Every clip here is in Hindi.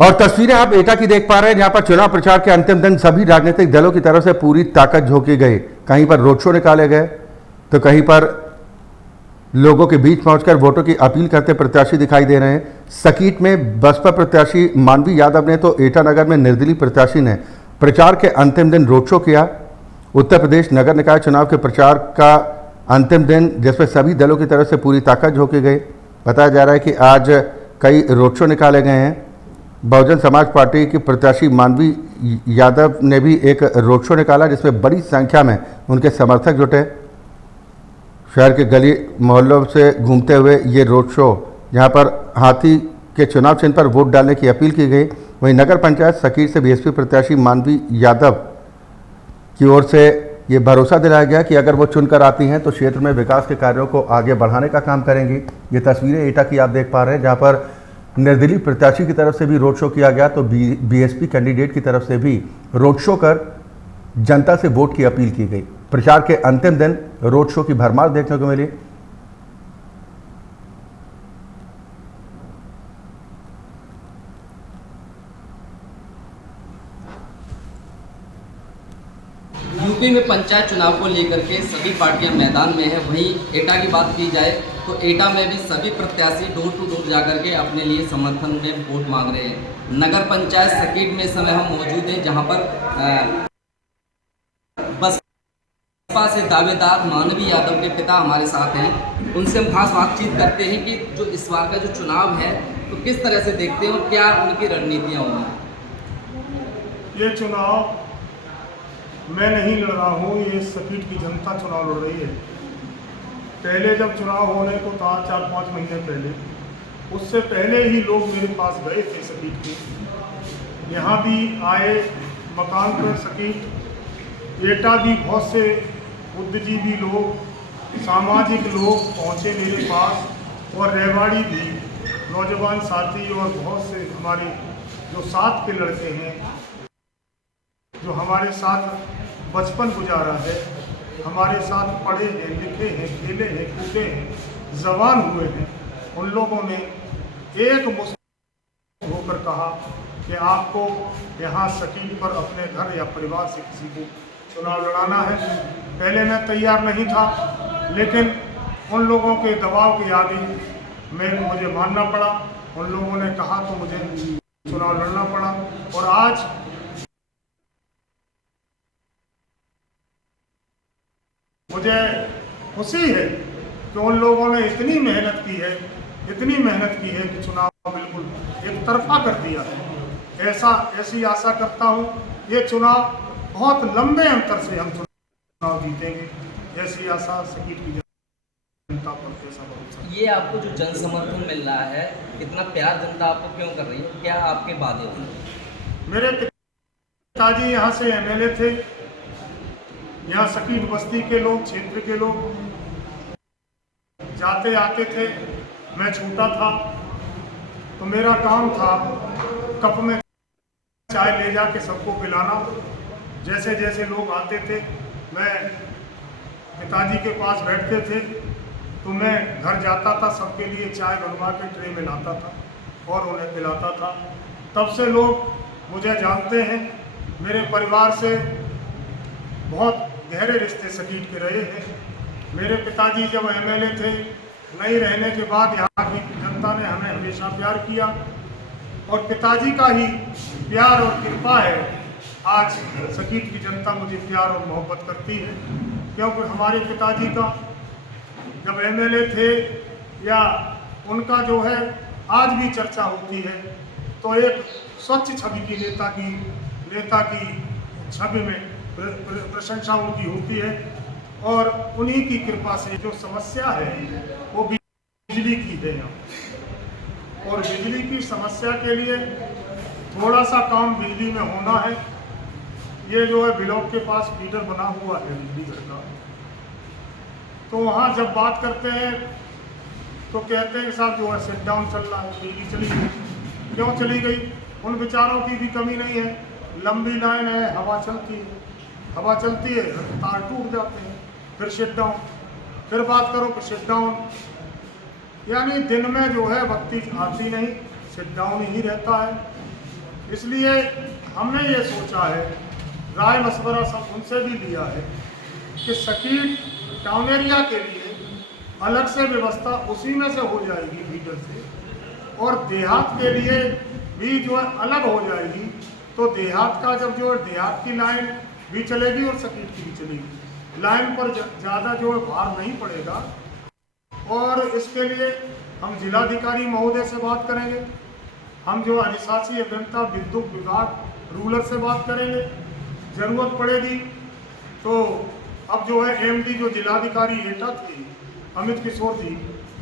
और तस्वीरें आप एटा की देख पा रहे हैं, जहां पर चुनाव प्रचार के अंतिम दिन सभी राजनीतिक दलों की तरफ से पूरी ताकत झोंकी गई। कहीं पर रोड शो निकाले गए तो कहीं पर लोगों के बीच पहुंचकर वोटों की अपील करते प्रत्याशी दिखाई दे रहे हैं। सकीट में बसपा प्रत्याशी मानवी यादव ने तो एटा नगर में निर्दलीय प्रत्याशी ने प्रचार के अंतिम दिन रोड शो किया। उत्तर प्रदेश नगर निकाय चुनाव के प्रचार का अंतिम दिन, जिसमें सभी दलों की तरफ से पूरी ताकत झोंकी गई। बताया जा रहा है कि आज कई रोड शो निकाले गए हैं। बहुजन समाज पार्टी की प्रत्याशी मानवी यादव ने भी एक रोड शो निकाला, जिसमें बड़ी संख्या में उनके समर्थक जुटे। शहर के गली मोहल्लों से घूमते हुए ये रोड शो, जहां पर हाथी के चुनाव चिन्ह पर वोट डालने की अपील की गई। वहीं नगर पंचायत सकीट से बीएसपी प्रत्याशी मानवी यादव की ओर से ये भरोसा दिलाया गया कि अगर वो चुनकर आती हैं तो क्षेत्र में विकास के कार्यों को आगे बढ़ाने का काम करेंगी। ये तस्वीरें एटा की आप देख पा रहे हैं, जहां पर निर्दलीय प्रत्याशी की तरफ से भी रोड शो किया गया, तो बीएसपी कैंडिडेट की तरफ से भी रोड शो कर जनता से वोट की अपील की गई। प्रचार के अंतिम दिन रोड शो की भरमार देखने को मिली। यूपी में पंचायत चुनाव को लेकर के सभी पार्टियां मैदान में हैं। वहीं एटा की बात की जाए तो एटा में भी सभी प्रत्याशी डोर टू डोर जाकर के अपने लिए समर्थन में वोट मांग रहे हैं। नगर पंचायत सकीट में इस समय हम मौजूद हैं, जहां पर बसपा से दावेदार मानवी यादव के पिता हमारे साथ हैं। उनसे हम खास बातचीत करते हैं कि जो इस बार का जो चुनाव है तो किस तरह से देखते हैं और क्या उनकी रणनीतियाँ होंगी। ये चुनाव मैं नहीं लड़ रहा हूँ, ये सकीट की जनता चुनाव लड़ रही है। पहले जब चुनाव होने को था 4-5 महीने पहले, उससे पहले ही लोग मेरे पास गए थे सकीट के। यहाँ भी आए मकान पर सकीट, एटा भी बहुत से बुद्धिजीवी लोग, सामाजिक लोग पहुँचे मेरे पास, और रेवाड़ी भी नौजवान साथी और बहुत से हमारे जो साथ के लड़के हैं, जो हमारे साथ बचपन गुजारा है, हमारे साथ पढ़े हैं, लिखे हैं, खेले हैं, कूदे हैं, जवान हुए हैं, उन लोगों ने एक मुश्त होकर कहा कि आपको यहाँ सकीट पर अपने घर या परिवार से किसी को चुनाव लड़ाना है। पहले मैं तैयार नहीं था, लेकिन उन लोगों के दबाव के आगे मुझे मानना पड़ा। उन लोगों ने कहा तो मुझे चुनाव लड़ना पड़ा। और आज मुझे खुशी है कि उन लोगों ने इतनी मेहनत की है कि चुनाव बिल्कुल एक तरफा कर दिया है। ऐसी आशा करता हूँ ये चुनाव बहुत लंबे अंतर से हम चुनाव जीतेंगे, ऐसी आशा सकीट की जनता पर ऐसा भरोसा। ये आपको जो जन समर्थन मिल रहा है, इतना प्यार जनता आपको क्यों कर रही है, क्या आपके वादे होंगे? मेरे पिताजी यहाँ से एमएलए थे। यहाँ सकीट बस्ती के लोग, क्षेत्र के लोग जाते आते थे। मैं छोटा था तो मेरा काम था कप में चाय ले जाके सबको पिलाना। जैसे जैसे लोग आते थे, मैं पिताजी के पास बैठते थे तो मैं घर जाता था, सबके लिए चाय बनवा के ट्रे में लाता था और उन्हें पिलाता था। तब से लोग मुझे जानते हैं। मेरे परिवार से बहुत गहरे रिश्ते सकीट के रहे हैं। मेरे पिताजी जब एमएलए थे, नहीं रहने के बाद यहाँ की जनता ने हमें हमेशा प्यार किया, और पिताजी का ही प्यार और कृपा है आज सकीट की जनता मुझे प्यार और मोहब्बत करती है। क्योंकि हमारे पिताजी का जब एमएलए थे या उनका जो है आज भी चर्चा होती है तो एक स्वच्छ छवि की नेता की छवि में प्रशंसा उनकी होती है। और उन्हीं की कृपा से जो समस्या है वो बिजली की है यहाँ, और बिजली की समस्या के लिए थोड़ा सा काम बिजली में होना है। ये जो है ब्लॉक के पास फीडर बना हुआ है बिजली घर का, तो वहाँ जब बात करते हैं तो कहते हैं कि साहब जो है सेट डाउन चल रहा है, बिजली चली गई। क्यों चली गई? उन बेचारों की भी कमी नहीं है। लंबी लाइन है, हवा चलती है, तार टूट जाते हैं, फिर शट डाउन। फिर बात करो कि शट डाउन, यानी दिन में जो है बत्ती आती नहीं, शट डाउन ही रहता है। इसलिए हमने ये सोचा है, राय मशवरा सब उनसे भी लिया है कि सकीट टाउन एरिया के लिए अलग से व्यवस्था उसी में से हो जाएगी फीडर से, और देहात के लिए भी जो है अलग हो जाएगी। तो देहात का जब जो है देहात की लाइन भी चलेगी और सकीट की भी चलेगी, लाइन पर ज़्यादा जो है भार नहीं पड़ेगा। और इसके लिए हम जिलाधिकारी महोदय से बात करेंगे, हम जो अधिशासी अभियंता विद्युत विभाग रूरल से बात करेंगे, ज़रूरत पड़ेगी तो अब जो है एमडी जो जिलाधिकारी एटा थे अमित किशोर जी,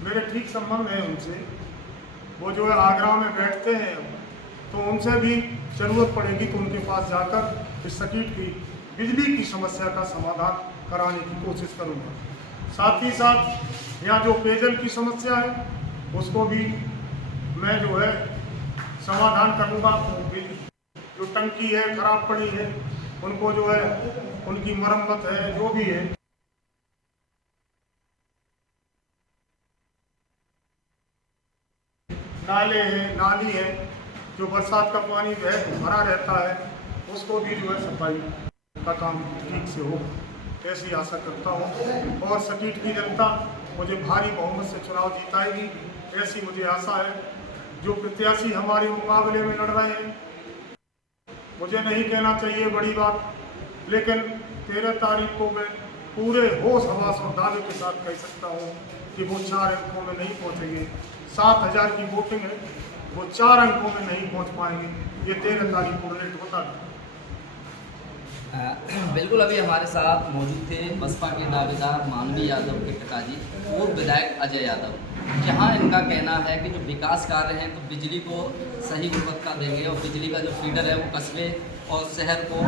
मेरे ठीक संबंध है उनसे, वो जो है आगरा में बैठते हैं, तो उनसे भी ज़रूरत पड़ेगी तो उनके पास जाकर इस सकीट की बिजली की समस्या का समाधान कराने की कोशिश करूँगा। साथ ही साथ यहाँ जो पेयजल की समस्या है उसको भी मैं जो है समाधान करूँगा। जो टंकी है खराब पड़ी है उनको जो है उनकी मरम्मत है, जो भी है नाले हैं नाली है, जो बरसात का पानी भरा रहता है उसको भी जो है सफाई का काम ठीक से हो, ऐसी आशा करता हूँ। और सकीट की जनता मुझे भारी बहुमत से चुनाव जिताएगी, ऐसी मुझे आशा है। जो प्रत्याशी हमारे मुकाबले में लड़ रहे हैं, मुझे नहीं कहना चाहिए बड़ी बात, लेकिन 13 तारीख को मैं पूरे होश हवास और दावे के साथ कह सकता हूँ कि वो 4 अंकों में नहीं पहुँचेंगे। 7000 की वोटिंग है, वो 4 अंकों में नहीं पहुँच पाएंगे। ये 13 तारीख को रिजल्ट होता है। बिल्कुल, अभी हमारे साथ मौजूद थे बसपा के दावेदार मानवी यादव के पिताजी पूर्व विधायक अजय यादव, जहां इनका कहना है कि जो विकास कार्य हैं तो बिजली को सही गुणवत्ता देंगे और बिजली का जो फीडर है वो कस्बे और शहर को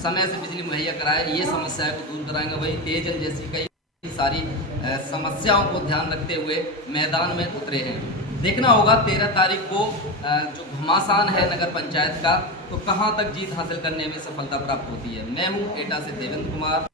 समय से बिजली मुहैया कराए, ये समस्याएं को दूर कराएंगे। वही पेयजल जैसी कई सारी समस्याओं को ध्यान रखते हुए मैदान में उतरे हैं। देखना होगा 13 तारीख को जो घमासान है नगर पंचायत का, तो कहां तक जीत हासिल करने में सफलता प्राप्त होती है। मैं हूं एटा से देवेंद्र कुमार।